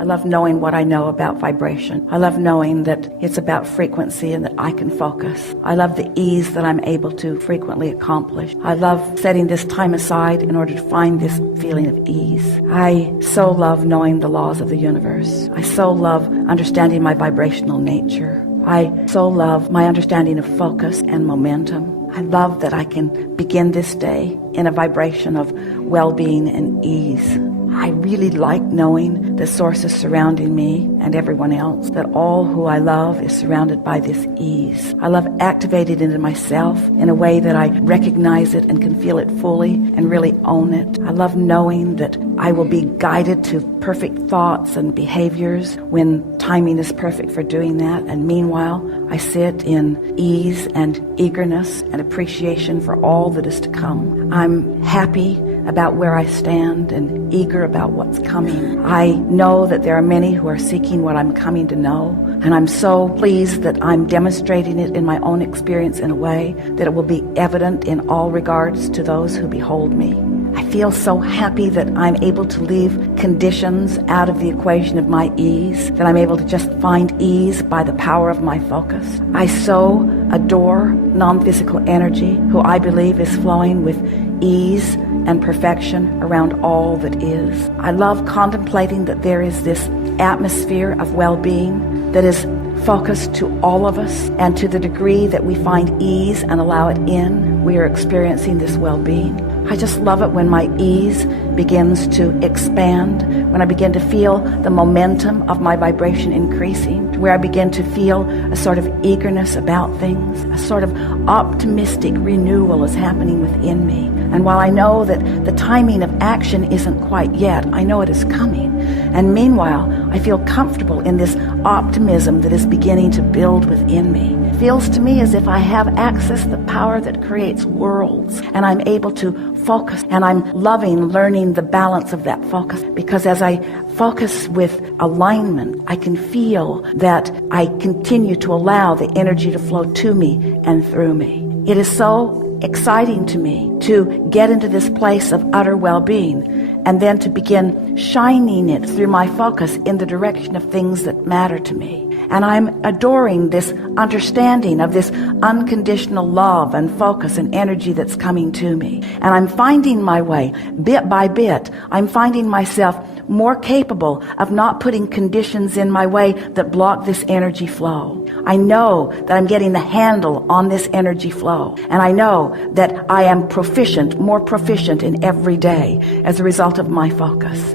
I love knowing what I know about vibration. I love knowing that it's about frequency and that I can focus. I love the ease that I'm able to frequently accomplish. I love setting this time aside in order to find this feeling of ease. I so love knowing the laws of the universe. I so love understanding my vibrational nature. I so love my understanding of focus and momentum. I love that I can begin this day in a vibration of well-being and ease. I really like knowing the sources surrounding me and everyone else, that all who I love is surrounded by this ease. I love activating it into myself in a way that I recognize it and can feel it fully and really own it. I love knowing that I will be guided to perfect thoughts and behaviors when timing is perfect for doing that. And meanwhile, I sit in ease and eagerness and appreciation for all that is to come. I'm happy about where I stand and eager about what's coming. I know that there are many who are seeking what I'm coming to know, and I'm so pleased that I'm demonstrating it in my own experience in a way that it will be evident in all regards to those who behold me. I feel so happy that I'm able to leave conditions out of the equation of my ease, that I'm able to just find ease by the power of my focus. I so adore non-physical energy, who I believe is flowing with ease and perfection around all that is. I love contemplating that there is this atmosphere of well-being that is focused to all of us, and to the degree that we find ease and allow it in, we are experiencing this well-being. I just love it when my ease begins to expand, when I begin to feel the momentum of my vibration increasing, where I begin to feel a sort of eagerness about things, a sort of optimistic renewal is happening within me. And while I know that the timing of action isn't quite yet, I know it is coming. And meanwhile, I feel comfortable in this optimism that is beginning to build within me. It feels to me as if I have access to the power that creates worlds, and I'm able to focus, and I'm loving learning the balance of that focus, because as I focus with alignment, I can feel that I continue to allow the energy to flow to me and through me. It is so exciting to me to get into this place of utter well-being, and then to begin shining it through my focus in the direction of things that matter to me. And I'm adoring this understanding of this unconditional love and focus and energy that's coming to me. And I'm finding my way, bit by bit. I'm finding myself more capable of not putting conditions in my way that block this energy flow. I know that I'm getting the handle on this energy flow. And I know that I am proficient, more proficient in every day as a result of my focus.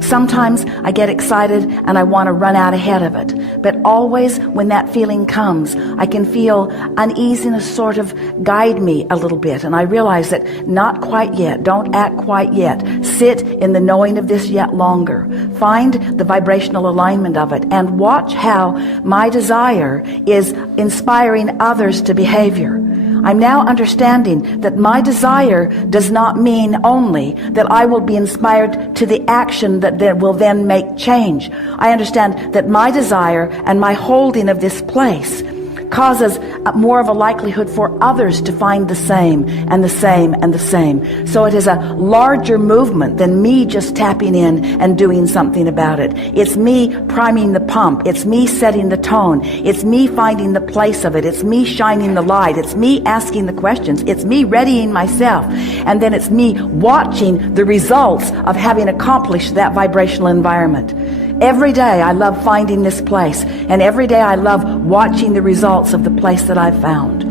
Sometimes I get excited and I want to run out ahead of it. But always when that feeling comes, I can feel uneasiness sort of guide me a little bit. And I realize that not quite yet. Don't act quite yet. Sit in the knowing of this yet longer. Find the vibrational alignment of it and watch how my desire is inspiring others to behavior. I'm now understanding that my desire does not mean only that I will be inspired to the action that will then make change. I understand that my desire and my holding of this place causes more of a likelihood for others to find the same and the same and the same. So it is a larger movement than me just tapping in and doing something about it. It's me priming the pump. It's me setting the tone. It's me finding the place of it. It's me shining the light. It's me asking the questions. It's me readying myself. And then it's me watching the results of having accomplished that vibrational environment. Every day I love finding this place, and every day I love watching the results of the place that I've found.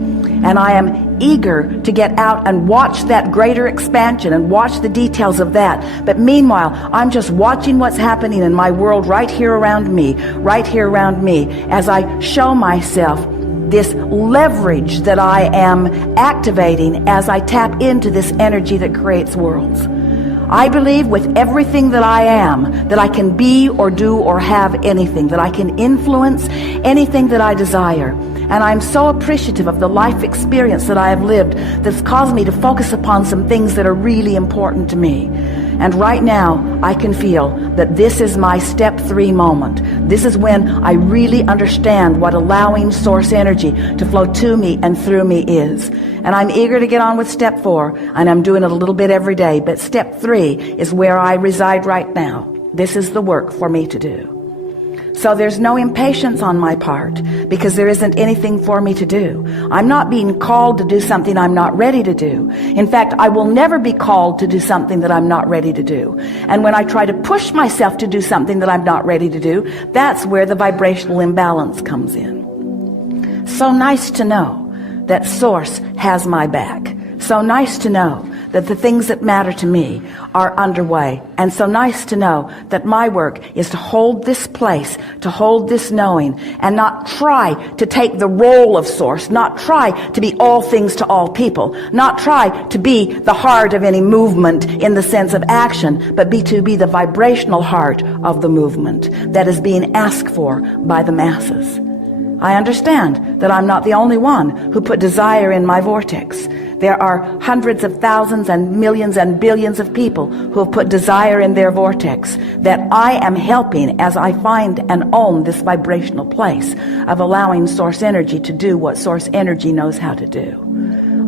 And I am eager to get out and watch that greater expansion and watch the details of that. But meanwhile, I'm just watching what's happening in my world right here around me, as I show myself this leverage that I am activating as I tap into this energy that creates worlds. I believe with everything that I am, that I can be or do or have anything, that I can influence anything that I desire. And I'm so appreciative of the life experience that I have lived that's caused me to focus upon some things that are really important to me. And right now, I can feel that this is my step 3 moment. This is when I really understand what allowing source energy to flow to me and through me is. And I'm eager to get on with step 4, and I'm doing it a little bit every day. But step 3 is where I reside right now. This is the work for me to do. So there's no impatience on my part because there isn't anything for me to do. I'm not being called to do something I'm not ready to do. In fact, I will never be called to do something that I'm not ready to do. And when I try to push myself to do something that I'm not ready to do, that's where the vibrational imbalance comes in. So nice to know that Source has my back. So nice to know that the things that matter to me are underway. And so nice to know that my work is to hold this place, to hold this knowing, and not try to take the role of Source, not try to be all things to all people, not try to be the heart of any movement in the sense of action, but to be the vibrational heart of the movement that is being asked for by the masses. I understand that I'm not the only one who put desire in my vortex. There are hundreds of thousands and millions and billions of people who have put desire in their vortex that I am helping as I find and own this vibrational place of allowing Source energy to do what Source energy knows how to do.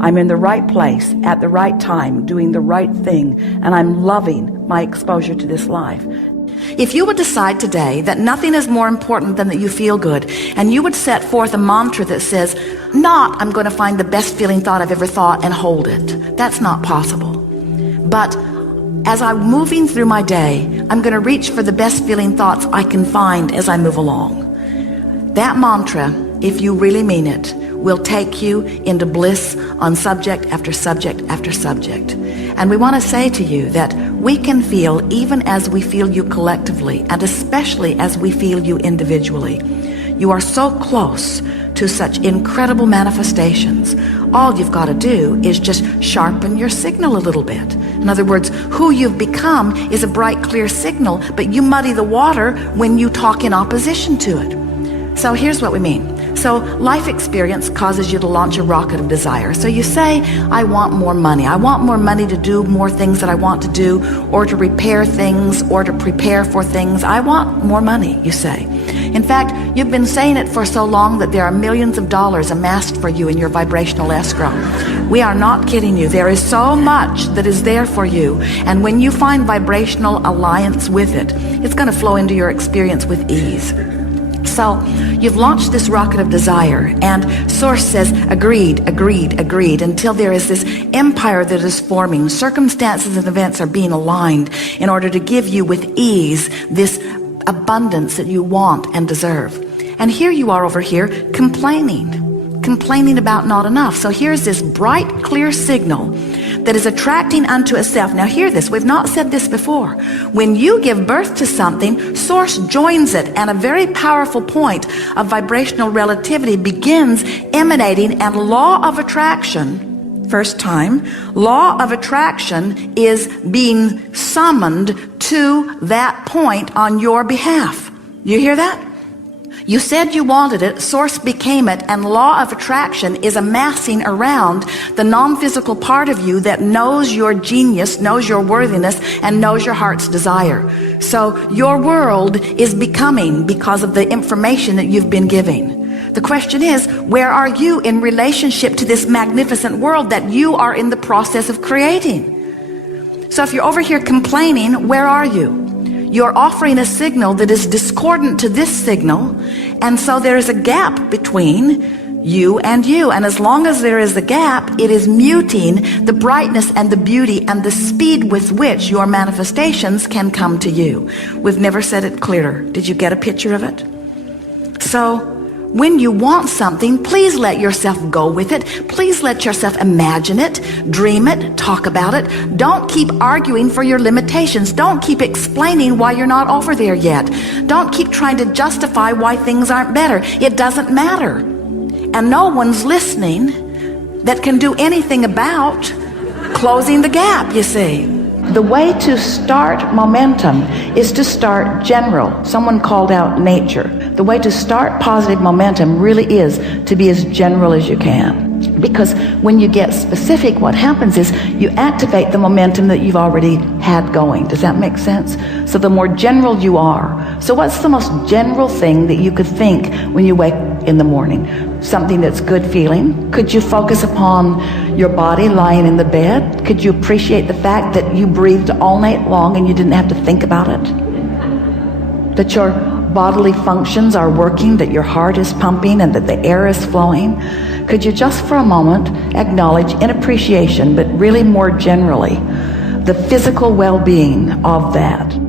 I'm in the right place at the right time, doing the right thing, and I'm loving my exposure to this life. If you would decide today that nothing is more important than that you feel good, and you would set forth a mantra that says, not I'm going to find the best feeling thought I've ever thought and hold it. That's not possible. But as I'm moving through my day, I'm going to reach for the best feeling thoughts I can find as I move along. That mantra, if you really mean it, will take you into bliss on subject after subject after subject. And we want to say to you that we can feel even as we feel you collectively, and especially as we feel you individually. You are so close to such incredible manifestations. All you've got to do is just sharpen your signal a little bit. In other words, who you've become is a bright, clear signal, but you muddy the water when you talk in opposition to it. So here's what we mean. So life experience causes you to launch a rocket of desire. So you say, I want more money. I want more money to do more things that I want to do, or to repair things, or to prepare for things. I want more money, you say. In fact, you've been saying it for so long that there are millions of dollars amassed for you in your vibrational escrow. We are not kidding you. There is so much that is there for you. And when you find vibrational alliance with it, it's going to flow into your experience with ease. So you've launched this rocket of desire, and Source says, agreed, agreed, agreed, until there is this empire that is forming. Circumstances and events are being aligned in order to give you with ease this abundance that you want and deserve. And here you are over here complaining about not enough. So here's this bright, clear signal that is attracting unto itself. Now hear this, we've not said this before. When you give birth to something, Source joins it, and a very powerful point of vibrational relativity begins emanating, and law of attraction, first time, law of attraction is being summoned to that point on your behalf. You hear that? You said you wanted it, Source became it, and law of attraction is amassing around the non-physical part of you that knows your genius, knows your worthiness, and knows your heart's desire. So your world is becoming because of the information that you've been giving. The question is, where are you in relationship to this magnificent world that you are in the process of creating? So if you're over here complaining, where are you? You're offering a signal that is discordant to this signal, and so there is a gap between you and you. And as long as there is a gap, it is muting the brightness and the beauty and the speed with which your manifestations can come to you. We've never said it clearer. Did you get a picture of it? So when you want something, please let yourself go with it. Please let yourself imagine it, dream it, talk about it. Don't keep arguing for your limitations. Don't keep explaining why you're not over there yet. Don't keep trying to justify why things aren't better. It doesn't matter. And no one's listening that can do anything about closing the gap, you see. The way to start momentum is to start general. Someone called out nature. The way to start positive momentum really is to be as general as you can. Because when you get specific, what happens is you activate the momentum that you've already had going. Does that make sense? So the more general you are. So what's the most general thing that you could think when you wake in the morning? Something that's good feeling? Could you focus upon your body lying in the bed? Could you appreciate the fact that you breathed all night long and you didn't have to think about it? That your bodily functions are working, that your heart is pumping and that the air is flowing, could you just for a moment acknowledge in appreciation, but really more generally, the physical well-being of that?